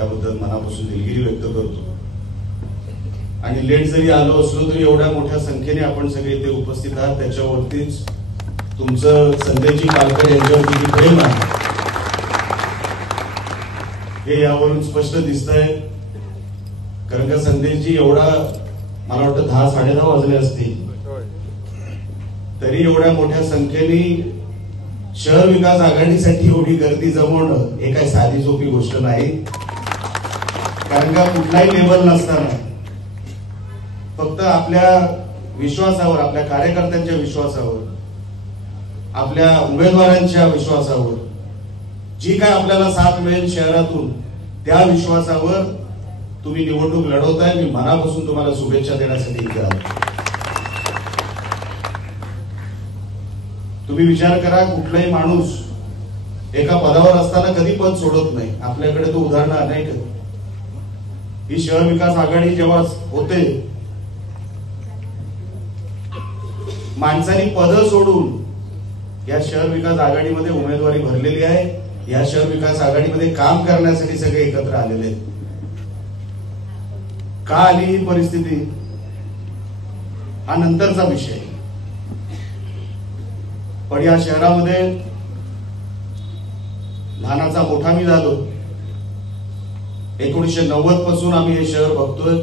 त्याबद्दल मनापासून दिलगिरी व्यक्त करतो। आणि लेट जरी आलो असलो तरी एवढ्या मोठ्या संख्येने आपण सगळे इथे उपस्थित आहात, त्याच्यावरतीच तुमचं संदेशजी पालकर यांच्यावरती किती प्रेम आहे हे यावरून स्पष्ट दिसतंय। कारण का संदेशजी एवढा, मला वाटतं 10-10:30 वाजले असतील तरी एवढ्या मोठ्या संख्येने शहर विकास आघाडीसाठी एवढी गर्दी जमवणं हे काय साधी सोपी गोष्ट नाही। कारण का कुठलाही लेबल नसताना फक्त आपल्या विश्वासावर, आपल्या कार्यकर्त्यांच्या विश्वासावर, आपल्या उमेदवारांच्या विश्वासावर जी काय आपल्याला साथ मिळेल शहरातून त्या विश्वासावर तुम्ही निवडणूक लढवताय। मी मनापासून तुम्हाला शुभेच्छा देण्यासाठी इथे आलो। तुम्ही विचार करा, कुठलाही माणूस एका पदावर असताना कधी पद सोडत नाही। आपल्याकडे तो उदाहरण अनेक आहेत। ही शहर विकास आघाडी जेव्हा होते माणसांनी पद सोडून या शहर विकास आघाडीमध्ये उमेदवारी भरलेली आहे। या शहर विकास आघाडीमध्ये काम करण्यासाठी सगळे एकत्र आलेले आहेत। का आली ही परिस्थिती हा नंतरचा विषय, पण या शहरामध्ये लहानाचा मोठा मी झालो। 1990 पासून आम्ही हे शहर बघतोय।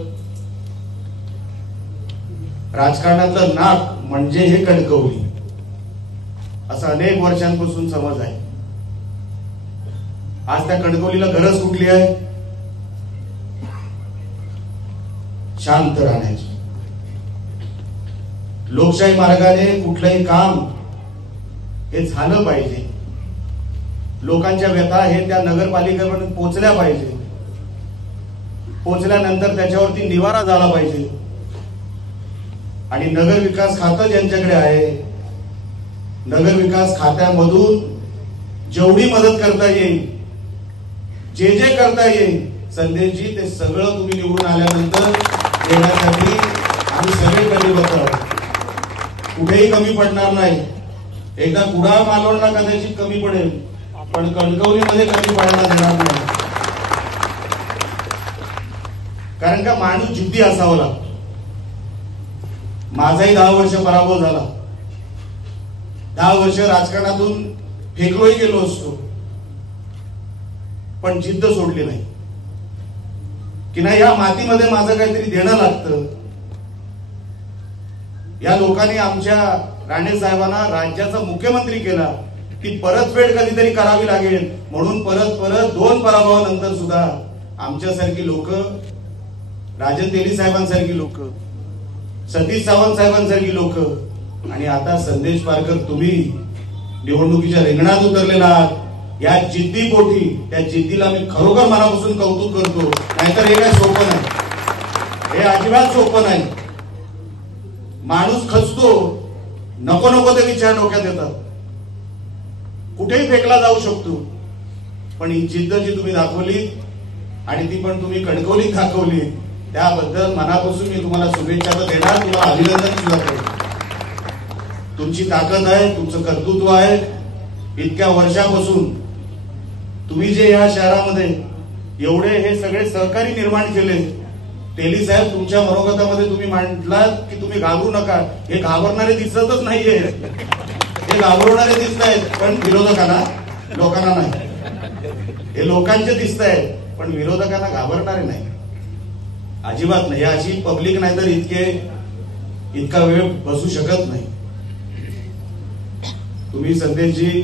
राजकारणातलं नाक म्हणजे हे कणकवली असं अनेक वर्षांपासून समज आहे। आज त्या कणकवलीला गरज कुठली आहे? शांत राहण्याची। लोकशाही मार्गाने कुठलंही काम हे झालं पाहिजे। लोकांच्या व्यथा हे त्या नगरपालिकेपर्यंत पोहोचल्या पाहिजे। पोहोचल्यानंतर त्याच्यावरती निवारा झाला पाहिजे। आणि नगर विकास खातं ज्यांच्याकडे आहे, नगर विकास खात्यामधून जेवढी मदत करता येईल, जे जे करता येईल संदेशजी, ते सगळं तुम्ही निवडून आल्यानंतर देण्यासाठी आम्ही सगळे कटिबद्ध आहोत। कुठेही कमी पडणार नाही। एकदा कुडाळ मालवणला कदाचित कमी पडेल, पण कणकवलीमध्ये कमी पडायला देणार नाही। कारण का माणूस जिद्दी असावा लागतो। माझाही 10 वर्ष पराभव झाला। 10 वर्ष राजकारणातून फेकलोही गेलो असतो, पण जिद्द सोडली नाही की नाही, या मातीमध्ये माझं काहीतरी देणं लागतं। या लोकांनी आमच्या राणे साहेबांना राज्याचा मुख्यमंत्री केला की परतफेड कधीतरी करावी लागेल म्हणून परत 2 पराभवानंतर सुद्धा आमच्यासारखी लोक, राजन तेली साहेबांसारखी लोक, सतीश सावंत साहेबांसारखी लोक, आणि आता संदेश पारकर तुम्ही निवडणुकीच्या रिंगणात उतरलेला आहात। या जिद्दीपोटी, त्या जिद्दीला मी खरोखर मनापासून कौतुक करतो। नाहीतर हे काय सोपं नाही, हे अजिबात सोपं नाही। माणूस खचतो, नको नको ते विचार डोक्यात येतात, कुठेही फेकला जाऊ शकतो, पण ही जिद्द जी तुम्ही दाखवली आणि ती पण तुम्ही कणकवलीत दाखवली, त्याबद्दल मनापासून मी तुम्हाला शुभेच्छा तर देणार, तुम्हाला अभिनंदन सुद्धा करेन। तुमची ताकद आहे, तुमचं कर्तृत्व आहे। इतक्या वर्षापासून तुम्ही जे या शहरामध्ये एवढे हे सगळे सहकारी निर्माण केले, तेली साहेब तुमच्या मनोगतामध्ये तुम्ही म्हटलात की तुम्ही घाबरू नका। हे घाबरणारे दिसतच नाहीये, हे घाबरवणारे दिसत आहेत, पण विरोधकांना, लोकांना नाही। हे लोकांचे दिसत आहेत, पण विरोधकांना घाबरणारे नाही, अजिबात नाही। अशी पब्लिक नाही तर इतका वेळ बसू शकत नाही। तुम्ही संदेशजी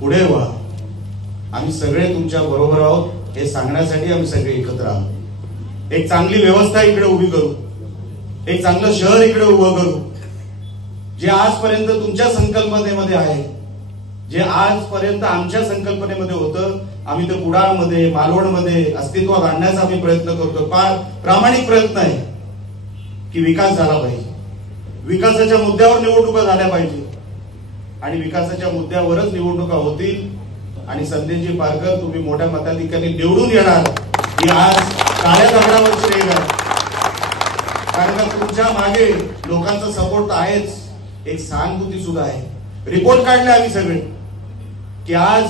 पुढे व्हा, आम्ही सगळे तुमच्या बरोबर आहोत हे सांगण्यासाठी आम्ही सगळे एकत्र आहोत। एक चांगली व्यवस्था इकडे उभी करू, एक चांगलं शहर इकडे उभं करू, जे आजपर्यंत तुमच्या संकल्पनेमध्ये आहे, जे आजपर्यंत आमच्या संकल्पनेमध्ये होतं, आम्ही ते कुडाळमध्ये, मालवणमध्ये अस्तित्वात आणण्याचा आम्ही प्रयत्न करतो। प्रामाणिक प्रयत्न आहे की विकास झाला पाहिजे, विकासाच्या मुद्द्यावर निवडणुका झाल्या पाहिजे आणि विकासाच्या मुद्द्यावरच निवडणुका होतील। आणि संदेशजी पारकर तुम्ही मोठ्या मताधिक्याने निवडून येणार ही आज काळ्या दगडावरची रेघ आहे। कारण का तुमच्या मागे लोकांचा सपोर्ट आहेच, एक सहानुभूती सुद्धा आहे। रिपोर्ट काढले आम्ही सगळे की आज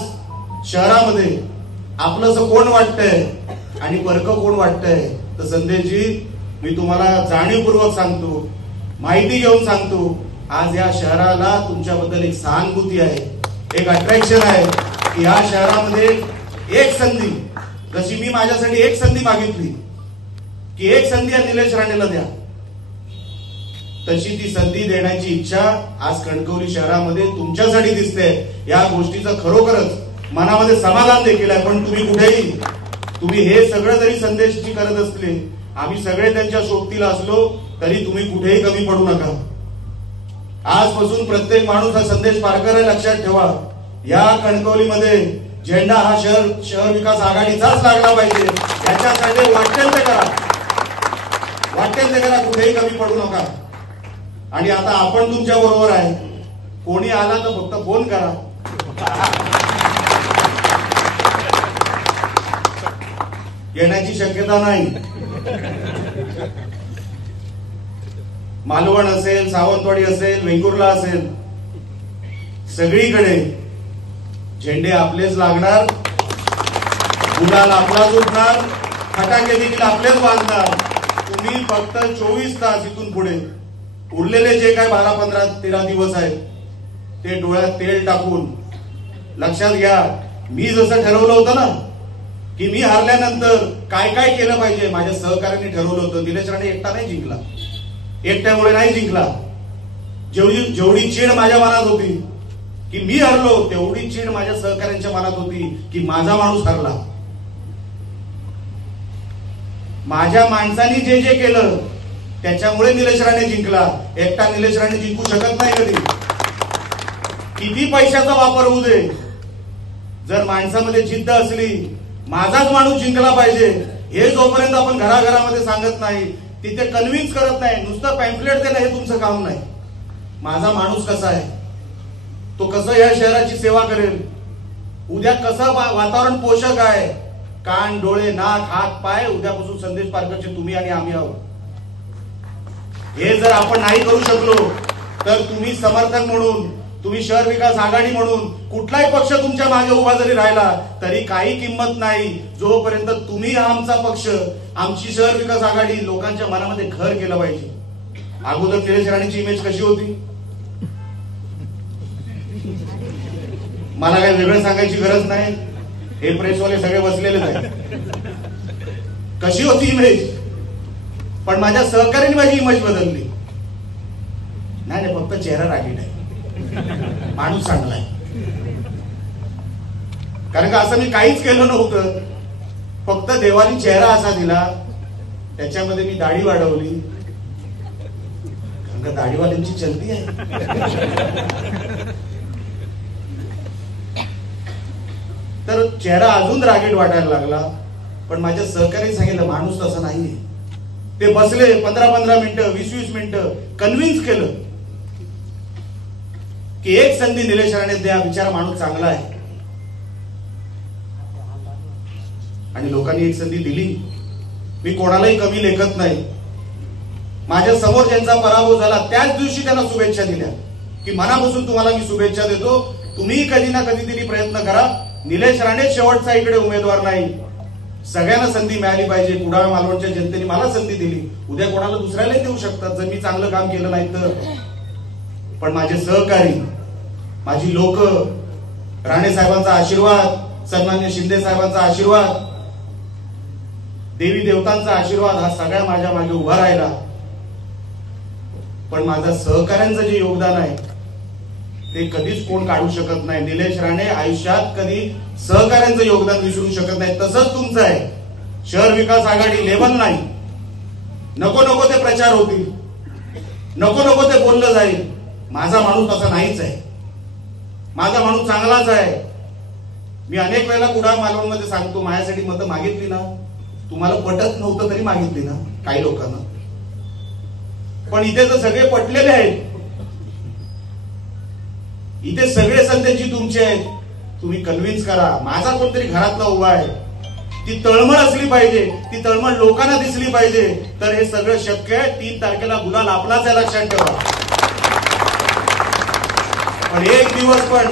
शहरामध्ये आपलं असं कोण वाटतंय आणि परकं कोण वाटतंय तर संदेशजी मी तुम्हाला जाणीवपूर्वक सांगतो, माहिती घेऊन सांगतो, आज या शहराला तुमच्याबद्दल एक सहानुभूती आहे, एक अट्रॅक्शन आहे की या शहरामध्ये एक संधी, जशी मी माझ्यासाठी एक संधी मागितली की एक संधी या निलेश राणेला द्या, तशी ती संधी देण्याची इच्छा आज कणकवली शहरामध्ये तुमच्यासाठी दिसते. या गोष्टीचं खरोखरच मनामध्ये समाधान देखील आहे. पण तुम्ही हे सगळं जरी संदेशची करत असले, आम्ही सगळे त्यांच्या सोबतीला असलो तरी तुम्ही कुठेही कमी पडू नका. आजपासून प्रत्येक माणूस हा संदेश पारकर लक्षात ठेवा. या कणकवलीमध्ये झेंडा हा शहर विकास आघाडीचाच लागला पाहिजे. याच्यासाठी वाटेल ते करा, कुठेही कमी पडू नका. आणि आता आपण तुमच्या बरोबर आहे. कोणी आला तर फक्त फोन करा. येण्याची शक्यता नाही. मालवण असेल, सावंतवाडी असेल, वेंगुर्ला असेल, सगळीकडे झेंडे आपलेच लागणार, गुलाल आपलाच उठणार, फटाके देखील आपलेच वाजणार. तुम्ही फक्त 24 तास इथून पुढे उरलेले जे काय 12, 15, 13 दिवस आहेत ते डोळ्यात तेल टाकून लक्षात घ्या. मी जसं ठरवलं होतं ना की मी हारल्यानंतर काय काय केलं पाहिजे, माझ्या सहकार्याने ठरवलं होतं. निलेश राणे एकटा नाही जिंकला, एकट्यामुळे नाही जिंकला. जेवढी चीड माझ्या मनात होती की मी हरलो, तेवढी चीड माझ्या सहकार्यांच्या मनात होती की माझा माणूस हरला. माझ्या माणसांनी जे जे केलं त्याच्यामुळे निलेश राणे जिंकला. एकटा निलेश राणे जिंकू शकत नाही कधी. किती पैशाचा वापर होऊ दे, जर माणसामध्ये जिद्द असली, माझाच माणूस जिंकला पाहिजे, हे जोपर्यंत आपण घराघरामध्ये सांगत नाही, तिथे कन्व्हिन्स करत नाही, नुसतं पॅम्पलेट देणं हे तुमचं काम नाही. माझा माणूस कसा आहे, तो कसं या शहराची सेवा करेल, उद्या कसं वातावरण पोषक आहे, कान, डोळे, नाक, हात, पाय, उद्यापासून संदेश पारकरचे तुम्ही आणि आम्ही आहोत. हे जर आपण नाही करू शकलो तर तुम्ही समर्थक म्हणून, तुम्ही शहर विकास आघाडी म्हणून कुठलाही पक्ष तुमच्या मागे उभा जरी राहिला तरी काही किंमत नाही, जोपर्यंत तुम्ही आमचा पक्ष, आमची शहर विकास आघाडी लोकांच्या मनामध्ये घर केलं पाहिजे. अगोदर निलेश राणेची इमेज कशी होती, मला काही वेगळं सांगायची गरज नाही, हे प्रेसवाले सगळे बसलेलेच आहेत. कशी होती इमेज, पण माझ्या सहकार्याने माझी इमेज बदलली. नाही, फक्त चेहरा रागीट आहे, माणूस चांगला आहे. कारण का असं मी काहीच केलं नव्हतं, फक्त देवानी चेहरा असा दिला, त्याच्यामध्ये मी दाढी वाढवली. कारण का दाढीवाल्यांची चलती आहे. तर चेहरा अजून रागीट वाटायला लागला. पण माझ्या सहकार्याने सांगितलं माणूस तसा नाहीये. ते बसले 15-15 मिनिटं, 20-20 मिनिटं कन्व्हिन्स केलं की एक संधी निलेश राणे द्या, बिचारा माणूस चांगला आहे. आणि लोकांनी एक संधी दिली. मी कोणालाही कमी लेखत नाही. माझ्या समोर ज्यांचा पराभव झाला त्याच दिवशी त्यांना शुभेच्छा दिल्या की मनापासून तुम्हाला मी शुभेच्छा देतो, तुम्ही कधी ना कधीतरी प्रयत्न करा. निलेश राणे शेवटचा इकडे उमेदवार नाही, सगळ्यांना संधी मिळाली पाहिजे. कुडाळ मालवणच्या जनतेने मला संधी दिली, उद्या कोणाला दुसऱ्यालाही देऊ शकतात जर मी चांगलं काम केलं नाही तर. पण माझे सहकारी, माझी लोक, राणे साहेबांचा आशीर्वाद, सन्मान्य शिंदे साहेबांचा आशीर्वाद, देवी देवतांचा आशीर्वाद हा सगळ्या माझ्या मागे उभा राहिला. पण माझ्या सहकाऱ्यांचं जे योगदान आहे ते कधीच कोण काढू शकत नाही. निलेश राणे आयुष्यात कधी सहकाऱ्यांचं योगदान विसरू शकत नाही. तसंच तुमचं आहे. शहर विकास आघाडी लेवल नाही. नको ते प्रचार होतील, नको ते बोललं जाईल. माझा माणूस असा नाहीच आहे. माझा माणूस चांगलाच आहे. मी अनेक वेळेला कुडाळ मालवणमध्ये सांगतो, माझ्यासाठी मतं मागितली ना, तुम्हाला पटत नव्हतं तरी मागितली ना काही लोकांना, पण इथे तर सगळे पटलेले आहेत. इथे सगळे संदेशी तुमचे आहेत. तुम्ही कन्व्हिन्स करा. माझा कोणतरी घरातला उभा आहे, ती तळमळ असली पाहिजे, ती तळमळ लोकांना दिसली पाहिजे, तर हे सगळं शक्य आहे. 3 तारखेला गुलाल आपलाच आहे, लक्षात ठेवा. पण एक दिवस पण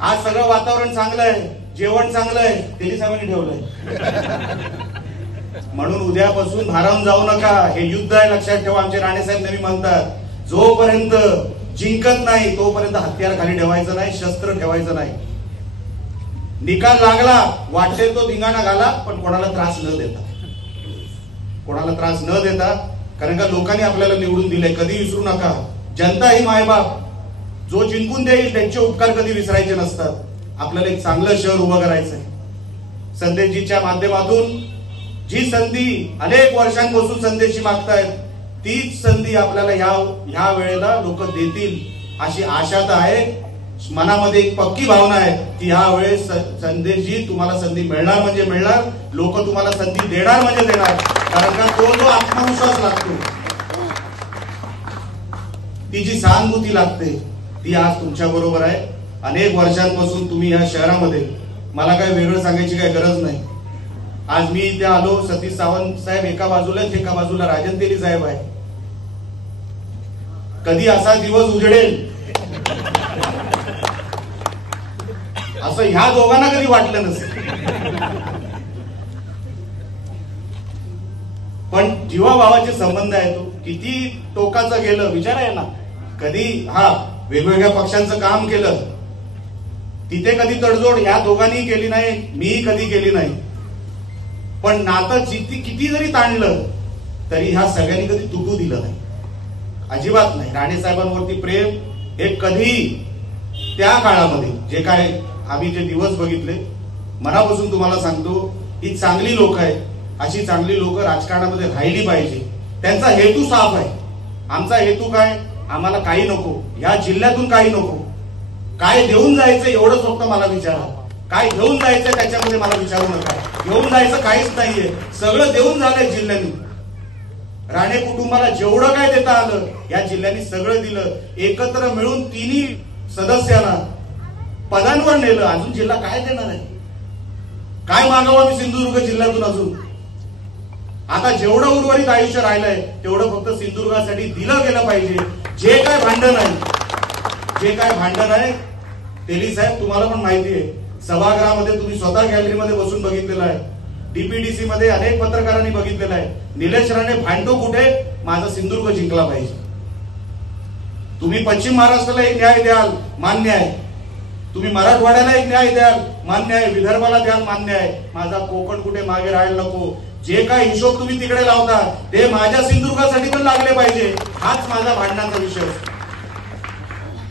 आज सगळं वातावरण चांगलं आहे, जेवण चांगलं आहे, तेली साहेबांनी ठेवलंय. म्हणून उद्यापासून भारावून जाऊ नका. हे युद्ध आहे, लक्षात ठेवा. आमचे राणेसाहेब नेहमी म्हणतात, जोपर्यंत जिंकत नाही तोपर्यंत हत्यार खाली ठेवायचं नाही, शस्त्र ठेवायचं नाही. निकाल लागला, वाटेल तो धिंगाणा घाला, पण कोणाला त्रास न देता, कोणाला त्रास न देता. कारण का लोकांनी आपल्याला निवडून दिले, कधी विसरू नका. जनता ही मायबाप, जो जिंकून देईल त्यांचे उपकार कधी विसरायचे नसतात. आपल्याला एक चांगलं शहर उभं करायचंय. संदेशजीच्या माध्यमातून जी संधी अनेक वर्षांपासून संदेशी मागतायत, तीच संधी आपल्याला ह्या वेळेला लोक देतील अशी आशा तर आहे. मनामध्ये एक पक्की भावना आहे की ह्या वेळेस संदेशजी तुम्हाला संधी मिळणार म्हणजे मिळणार, लोक तुम्हाला संधी देणार म्हणजे देणार. कारण का तो जो आत्मविश्वास लागतो, ती जी सहानुभूती लागते, ती आज तुमच्या बरोबर आहे. अनेक वर्षांपासून तुम्ही या शहरामध्ये, मला काय वेगळं सांगायची काही गरज नाही. आज मी इथे आलो, सतीश सावंत साहेब एका बाजूला, एका बाजूला राजन तेली साहेब आहे. कधी असा दिवस उजडेल असं ह्या दोघांना कधी वाटलं नसेल. पण जीवाभावाचे संबंध आहे, तो किती टोकाचं गेलं विचार आहे ना. कधी वेगवेगळ्या पक्षांचं काम केलं, तिथे कधी तडजोड ह्या दोघांनी केली नाही, मी कधी केली नाही. पण नातं किती जरी ताणलं तरी ह्या सगळ्यांनी कधी तुटू दिलं नाही, अजिबात नाही. राणे साहेबांवरती प्रेम हे कधी त्या काळामध्ये जे काय आम्ही जे दिवस बघितले, मनापासून तुम्हाला सांगतो, ही चांगली लोक आहेत. अशी चांगली लोक राजकारणामध्ये राहिली पाहिजे. त्यांचा हेतू साफ आहे. आमचा हेतू काय, आम्हाला काही नको, या जिल्ह्यातून काही नको. काय देऊन जायचं एवढंच फक्त मला विचारा. काय घेऊन जायचं त्याच्यामध्ये मला विचारू नका. घेऊन जायचं काहीच नाहीये, सगळं देऊन झालंय जिल्ह्याने. राणे कुटुंबाला जेवढं काय देता आलं या जिल्ह्याने सगळं दिलं. एकत्र मिळून तिन्ही सदस्यांना पदांवर नेलं. अजून जिल्हा काय देणार आहे, काय मागावं आम्ही सिंधुदुर्ग जिल्ह्यातून अजून. आता जेवढं उर्वरित आयुष्य राहिलंय तेवढं फक्त सिंधुदुर्गासाठी दिलं गेलं पाहिजे. जे काय भांडण आहे, तेली साहेब तुम्हाला पण माहिती आहे, सभागृहामध्ये तुम्ही स्वतः गॅलरीमध्ये बसून बघितलेलं आहे, डीपीडीसी मध्ये अनेक पत्रकारांनी बघितलेलं आहे. निलेश राणे भांडतो कुठे, माझा सिंधुदुर्ग जिंकला पाहिजे. तुम्ही पश्चिम महाराष्ट्राला एक न्याय द्याल, मान्य आहे. तुम्ही मराठवाड्याला एक न्याय द्याल, मान्य आहे. विदर्भाला द्याल, मान्य आहे. माझा कोकण कुठे मागे राहायला नको. जे काय हिशोब तुम्ही तिकडे लावता ते माझ्या सिंधुदुर्गासाठी पण लागले पाहिजे. हाच माझा भांडणाचा विषय.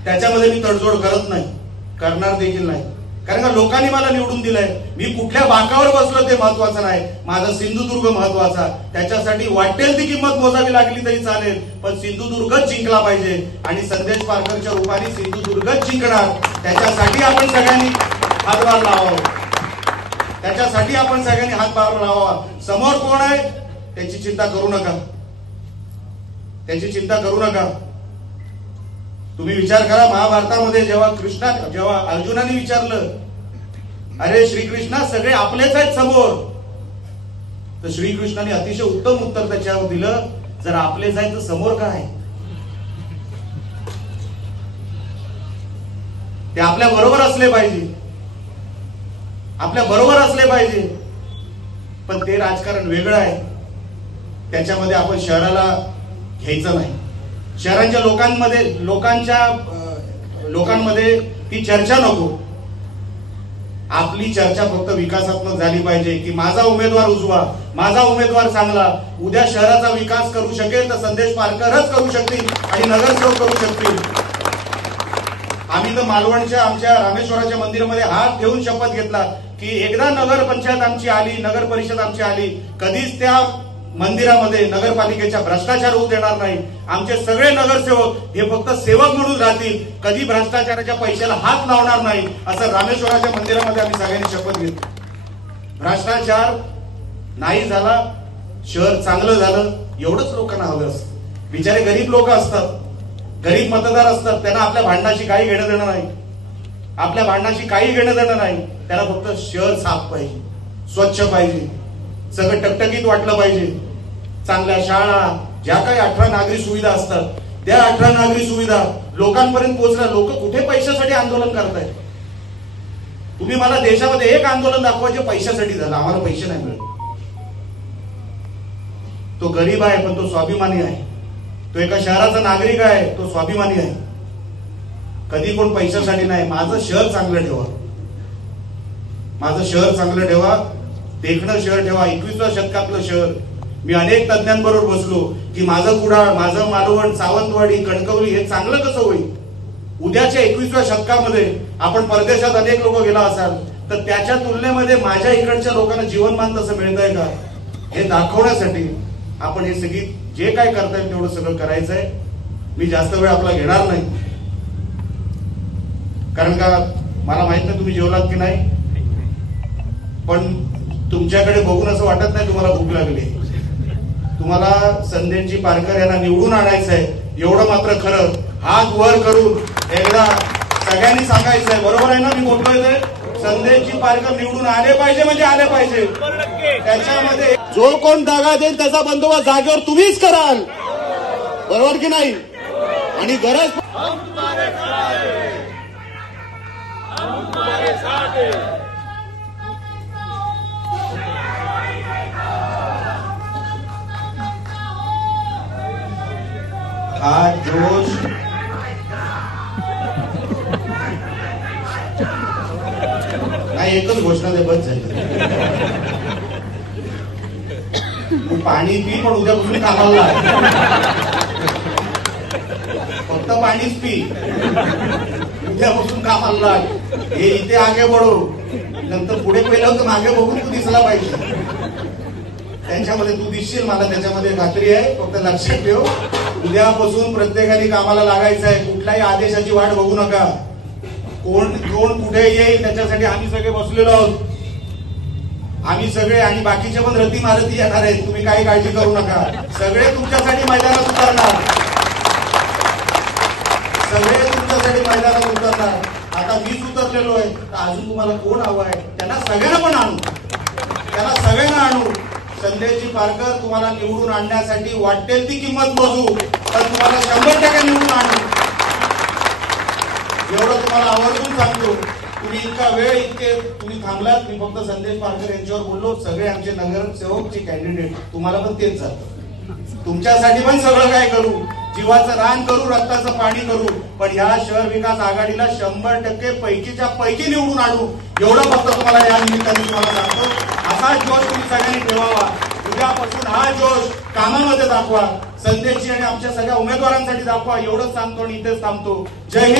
त्याच्यामध्ये मी तडजोड करत नाही, करणार देखील नाही. कारण का लोकांनी मला निवडून दिलंय. मी कुठल्या बाकावर बसलो ते महत्वाचं नाही, माझा सिंधुदुर्ग महत्वाचा. त्याच्यासाठी वाटेल ती किंमत मोजावी लागली तरी चालेल, पण सिंधुदुर्गच जिंकला पाहिजे. आणि संदेश पारकरच्या रूपाने सिंधुदुर्गच जिंकणार. त्याच्यासाठी आपण सगळ्यांनी हातभार लावावा. त्याच्यासाठी आपण सगळ्यांनी हातभार लावावा. समोर कोण आहे त्याची चिंता करू नका, त्याची चिंता करू नका. तुम्ही विचार करा, महाभारतामध्ये जेव्हा अर्जुनाने विचारलं, अरे श्रीकृष्णा सगळे आपलेच आहेत समोर, तर श्रीकृष्णाने अतिशय उत्तम उत्तर त्याच्यावर दिलं, जर आपलेच आहेत तर समोर काय. ते आपल्या बरोबर असले पाहिजे, आपल्या बरोबर असले पाहिजे. पण ते राजकारण वेगळं आहे. त्याच्यामध्ये आपण शहराला घ्यायचं नाही. शहरांच्या लोकांमध्ये ती चर्चा नको. आपली चर्चा फक्त विकासात्मक झाली पाहिजे की माझा उमेदवार उजवा, माझा उमेदवार चांगला. उद्या शहराचा विकास करू शकेल तर संदेश पारकरच करू शकतील आणि नगरसेवक करू शकतील. आम्ही तर मालवणच्या आमच्या रामेश्वराच्या मंदिरामध्ये हात ठेवून शपथ घेतला की एकदा नगर पंचायत आमची आली, नगर परिषद आमची आली, कधीच त्या मंदिरामध्ये नगरपालिकेच्या भ्रष्टाचार होऊ देणार नाही. आमचे सगळे नगरसेवक हे फक्त सेवक म्हणून राहतील, कधी भ्रष्टाचाराच्या पैशाला हात लावणार नाही, असं रामेश्वराच्या मंदिरामध्ये आम्ही सगळ्यांनी शपथ घेतली. भ्रष्टाचार नाही झाला, शहर चांगलं झालं, एवढंच लोकांना हवं असतं. बिचारे गरीब लोक असतात, गरीब मतदार असतात, त्यांना आपल्या भांडणाशी काही घेणं देणं नाही, आपल्या भांडणाशी काही घेणं देणं नाही. त्यांना फक्त शहर साफ पाहिजे, स्वच्छ पाहिजे, सगळं टकटकीत वाटलं पाहिजे. चांगल्या शाळा, ज्या काही 18 नागरी सुविधा असतात त्या 18 नागरी सुविधा लोकांपर्यंत पोहोचल्या. लोक कुठे पैशासाठी आंदोलन करतायत. तुम्ही मला देशामध्ये एक आंदोलन दाखवा जे पैशासाठी झालं, आम्हाला पैसे नाही मिळत. तो गरीब आहे पण तो स्वाभिमानी आहे. तो एका शहराचा नागरिक आहे, तो स्वाभिमानी आहे. कधी कोण पैशासाठी नाही. माझं शहर चांगलं ठेवा, माझं शहर चांगलं ठेवा, देखणं शहर ठेवा. 21व्या शतकातलं शहर. मी अनेक तज्ञांबरोबर बसलो की माझं कुडाळ, माझं मालवण, सावंतवाडी, कणकवली हे चांगलं कसं होईल. उद्याच्या 21व्या शतकामध्ये आपण परदेशात अनेक लोक गेला असाल तर त्याच्या तुलनेमध्ये माझ्या इकडच्या लोकांना जीवनमान तसं मिळतंय का हे दाखवण्यासाठी आपण हे सगळी जे काय करता येईल तेवढं सगळं करायचंय. मी जास्त वेळ आपला घेणार नाही, कारण का मला माहित नाही तुम्ही जेवलात की नाही, पण तुमच्याकडे बघून असं वाटत नाही तुम्हाला भूक लागली. तुम्हाला संदेशजी पारकर यांना निवडून आणायचं आहे एवढं मात्र खरं. हात वर करून एकदा सगळ्यांनी सांगायचंय, बरोबर आहे ना मी बोलतोय ते. संदेशजी पारकर निवडून आले पाहिजे म्हणजे आले पाहिजे. त्याच्यामध्ये जो कोण दगा देईल त्याचा बंदोबस्त जागेवर तुम्हीच कराल, बरोबर की नाही. आणि गरज हा जोश नाही, एकच घोषणा दे बस झाली. तू पाणी पी पण उद्यापासून कामाला फक्त पाणीच पी, उद्यापासून कामाला. हे इथे आगे बढो, नंतर पुढे पहिलं तर मागे बघून तू दिसला पाहिजे. त्यांच्यामध्ये तू दिसशील, मला त्याच्यामध्ये खात्री आहे. फक्त लक्षात ठेव, उद्यापासून प्रत्येकाने कामाला लागायचं आहे. कुठल्याही आदेशाची वाट बघू नका. कोण कुठे येईल त्याच्यासाठी आम्ही सगळे बसलेलो आहोत. आम्ही सगळे आणि बाकीचे पण रती मारती येणार आहेत. तुम्ही काही काळजी करू नका. सगळे तुमच्यासाठी मैदानात उतरणार, सगळे तुमच्यासाठी मैदानात उतरणार. आता मीच उतरलेलो आहे तर अजून तुम्हाला कोण हवं आहे त्यांना सगळ्यांना पण आणू, त्यांना सगळ्यांना आणू. संदेशजी पारकर तुम्हाला निवडून आणण्यासाठी वाटेल ती किंमत मोजू, तर तुम्हाला 100% निवडून आणू. एवढं तुम्हाला आवर्जून सांगतो. तुम्ही इतका वेळ इतके तुम्ही थांबलात. मी फक्त संदेश पारकर यांच्यावर बोललो. सगळे आमचे नगरसेवकचे कॅन्डिडेट तुम्हाला पण तेच जातं. तुमच्यासाठी पण सगळं काय करू, जीवाचं रान करू, रक्ताचं पाणी करू, पण ह्या शहर विकास आघाडीला 100% पैकीच्या पैकी निवडून आणू. एवढं फक्त तुम्हाला या निमित्ताने तुम्हाला सांगतो. असा जोश तुम्ही सगळ्यांनी ठेवावा. उद्यापासून हा जोश कामामध्ये दाखवा. संदेशजी आणि आमच्या सगळ्या उमेदवारांसाठी दाखवा. एवढंच सांगतो आणि इथेच थांबतो. जय हिंद.